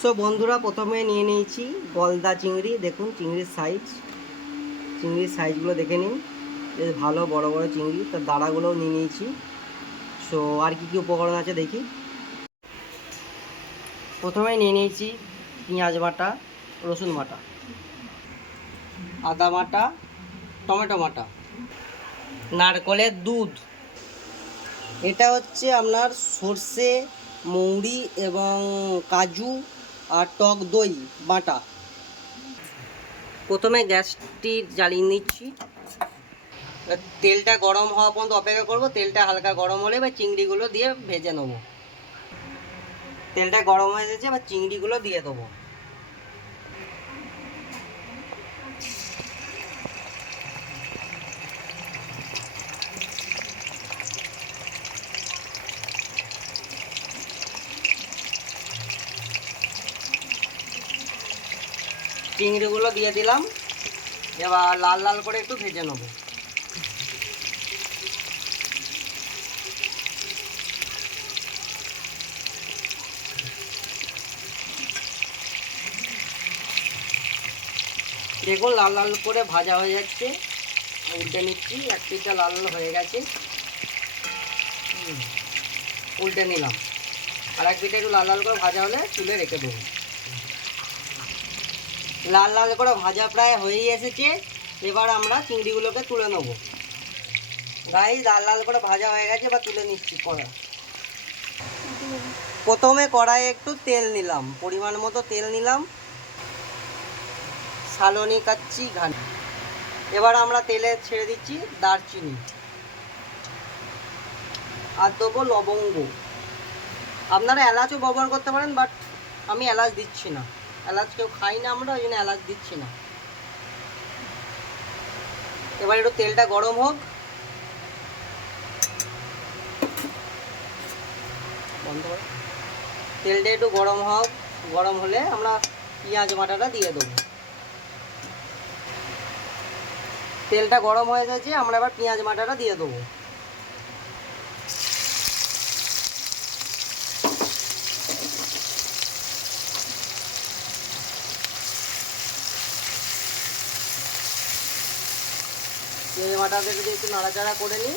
So বন্ধুরা, প্রথমে নিয়ে নিয়েছি গলদা চিংড়ি। দেখুন চিংড়ির সাইজগুলো দেখে নিন, বেশ ভালো বড় বড় চিংড়ি। তার দাঁড়াগুলোও নিয়ে নিয়েছি। সো আর কি উপকরণ আছে দেখি। প্রথমে নিয়ে নিয়েছি পেঁয়াজ বাটা, রসুন বাটা, আদা বাটা, টমেটো বাটা, নারকলের দুধ। এটা হচ্ছে আপনার সর্ষে, মৌরি এবং কাজু আর টক দই বাটা। প্রথমে গ্যাসটি জ্বালিয়ে নিচ্ছি। তেলটা গরম হওয়া পর্যন্ত অপেক্ষা করব। তেলটা হালকা গরম হলে এবার চিংড়িগুলো দিয়ে ভেজে নেব। তেলটা গরম হয়ে গেছে, এবার চিংড়িগুলো দিয়ে দেবো। চিংড়িগুলো দিয়ে দিলাম। এবার লাল লাল করে একটু ভেজে নেব। দেখুন লাল লাল করে ভাজা হয়ে যাচ্ছে। উল্টে নিচ্ছি। এক পিঠটা লাল লাল হয়ে গেছে, উল্টে নিলাম। আর এক পিঠে একটু লাল লাল করে ভাজা হলে তুলে রেখে দেবো। লাল লাল করে ভাজা প্রায় হয়েই এসেছে। এবার আমরা চিংড়িগুলোকে তুলে নেব। গাইস, লাল লাল করে ভাজা হয়ে গেছে, এবার তুলে নিচ্ছি কড়া। প্রথমে কড়াইয়ে একটু তেল নিলাম, পরিমাণ মতো তেল নিলাম। সালনি কাচ্চি ঘানি। এবার আমরা তেলে ছেড়ে দিচ্ছি দারচিনি আর দেবো লবঙ্গ। আপনারা এলাচও ব্যবহার করতে পারেন, বাট আমি এলাচ দিচ্ছি না। এলাচ কেউ খাই না আমরা, ওই জন্য এলাচ দিচ্ছি না। এবার একটু তেলটা গরম হোক। বন্ধ করে তেলটা একটু গরম হোক। গরম হলে আমরা পেঁয়াজ বাটাটা দিয়ে দেবো। তেলটা গরম হয়ে গেছে, আমরা এবার পেঁয়াজ বাটাটা দিয়ে দেবো। পেঁয়াজ বাটাটা যদি একটু নাড়াচাড়া করে নিই।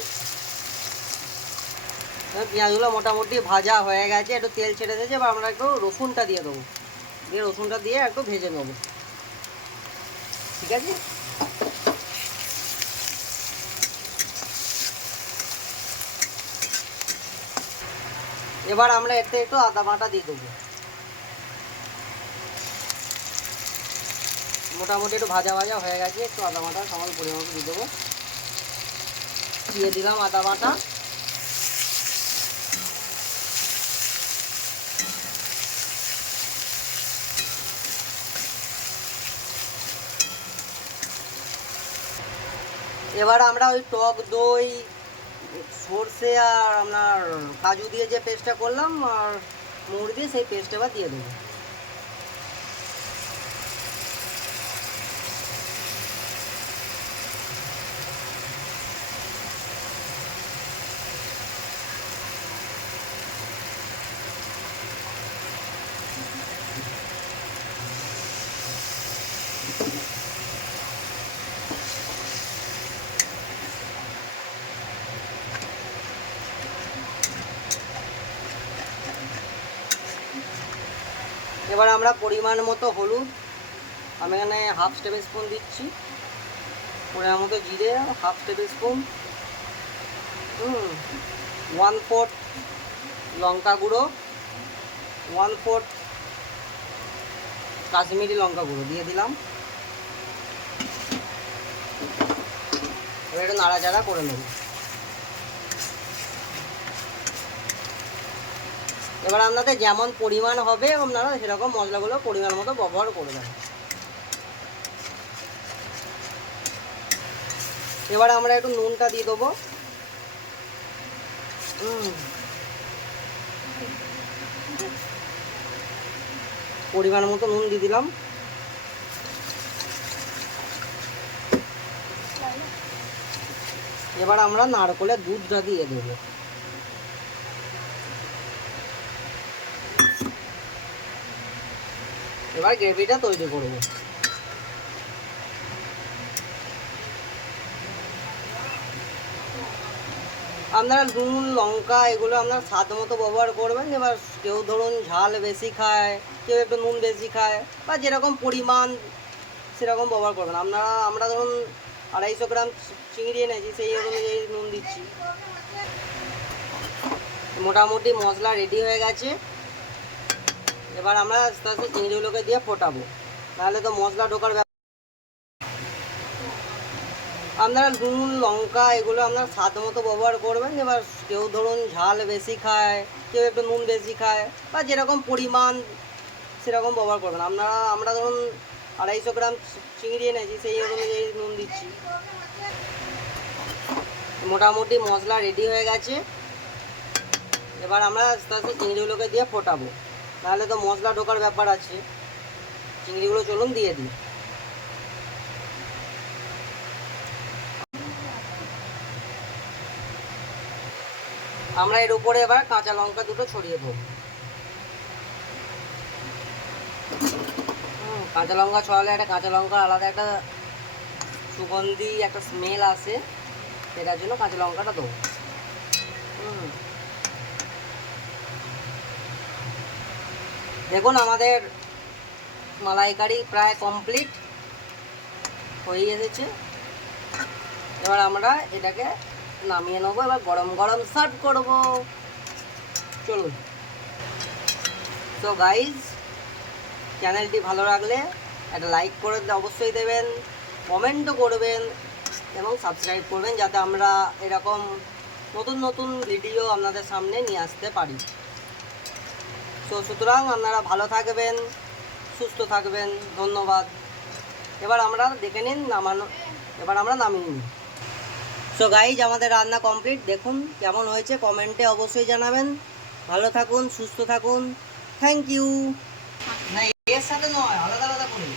পেঁয়াজগুলো মোটামুটি ভাজা হয়ে গেছে, একটু তেল ছেড়ে দিয়েছে। এবার আমরা একটু রসুনটা দিয়ে দেবো। দিয়ে রসুনটা দিয়ে একটু ভেজে নেবো। ঠিক আছে। এবার আমরা এতে একটু আদা বাটা দিয়ে দেবো। মোটামুটি একটু ভাজা ভাজা হয়ে গেছে, একটু আদা বাটা সামান্য পরিমাণ দিয়ে দেবো। দিয়ে দিলাম আদা বাটা। এবার আমরা ওই টক দই, সর্ষে আর আপনার কাজু দিয়ে যে পেস্টটা করলাম আর মৌরি দিয়ে, সেই পেস্ট এবার দিয়ে দেবো। এবার আমরা পরিমাণ মতো হলুদ, আমি এখানে হাফ টেবিল স্পুন দিচ্ছি। পরিমাণ মতো জিরে হাফ টেবিল স্পুন। 1/4 লঙ্কা গুঁড়ো, 1/4 কাশ্মীরি লঙ্কা গুঁড়ো দিয়ে দিলাম। এবার একটু নাড়াচাড়া করে নেব। এবার আপনাদের যেমন পরিমাণ হবে আপনারা সেরকম মশলাগুলো পরিমাণ মতো ব্যবহার করে দেবেন। এবার আমরা একটু নুনটা দিয়ে দেবো। পরিমাণ মতো নুন দিয়ে দিলাম। এবার আমরা নারকেলের দুধটা দিয়ে দেবো। এবার গ্রেভিটা তৈরি করব। আপনারা নুন লঙ্কা এগুলো আপনার স্বাদ মতো ব্যবহার করবেন। এবার কেউ ধরুন ঝাল বেশি খায়, কেউ একটু নুন বেশি খায়, বা যেরকম পরিমাণ সেরকম ব্যবহার করবেন। আমরা ধরুন 250 গ্রাম চিংড়ি এনেছি, সেই অনুযায়ী নুন দিচ্ছি। মোটামুটি মশলা রেডি হয়ে গেছে। এবার আমরা আস্তে আস্তে চিংড়িগুলোকে দিয়ে ফোটাবো, নাহলে তো মশলা ঢোকার ব্যাপার। আপনারা নুন লঙ্কা এগুলো আপনার স্বাদ মতো ব্যবহার করবেন। এবার কেউ ধরুন ঝাল বেশি খায়, কেউ একটু নুন বেশি খায়, বা যেরকম পরিমাণ সেরকম ব্যবহার করবেন। আমরা ধরুন 250 গ্রাম চিংড়ি এনেছি, সেই অনুযায়ী নুন দিচ্ছি। মোটামুটি মশলা রেডি হয়ে গেছে। এবার আমরা আস্তে আস্তে চিংড়িগুলোকে দিয়ে ফোটাবো, নাহলে তো মশলা ঢোকার ব্যাপার আছে। চিংড়িগুলো চলুন দিয়ে দিই। আমরা এর উপরে এবার কাঁচা লঙ্কা দুটো ছড়িয়ে দেবো। কাঁচা লঙ্কা ছড়ালে একটা কাঁচা লঙ্কা আলাদা একটা সুগন্ধি একটা স্মেল আসে, সেটার জন্য কাঁচা লঙ্কাটা দেবো। দেখুন আমাদের মালাইকারি প্রায় কমপ্লিট হয়ে এসেছে। এবার আমরা এটাকে নামিয়ে নেবো। এবার গরম গরম সার্ভ করব। চলুন। তো গাইজ, চ্যানেলটি ভালো লাগলে একটা লাইক করে অবশ্যই দেবেন, কমেন্টও করবেন এবং সাবস্ক্রাইব করবেন, যাতে আমরা এরকম নতুন নতুন ভিডিও আপনাদের সামনে নিয়ে আসতে পারি। তো সুতরাং আপনারা ভালো থাকবেন, সুস্থ থাকবেন। ধন্যবাদ। এবার আমরা দেখে নিন এবার আমরা নামিয়ে নিই। সো গাইজ, আমাদের রান্না কমপ্লিট। দেখুন কেমন হয়েছে, কমেন্টে অবশ্যই জানাবেন। ভালো থাকুন, সুস্থ থাকুন। Thank you. না, এর সাথে নয়, আলাদা আলাদা করে।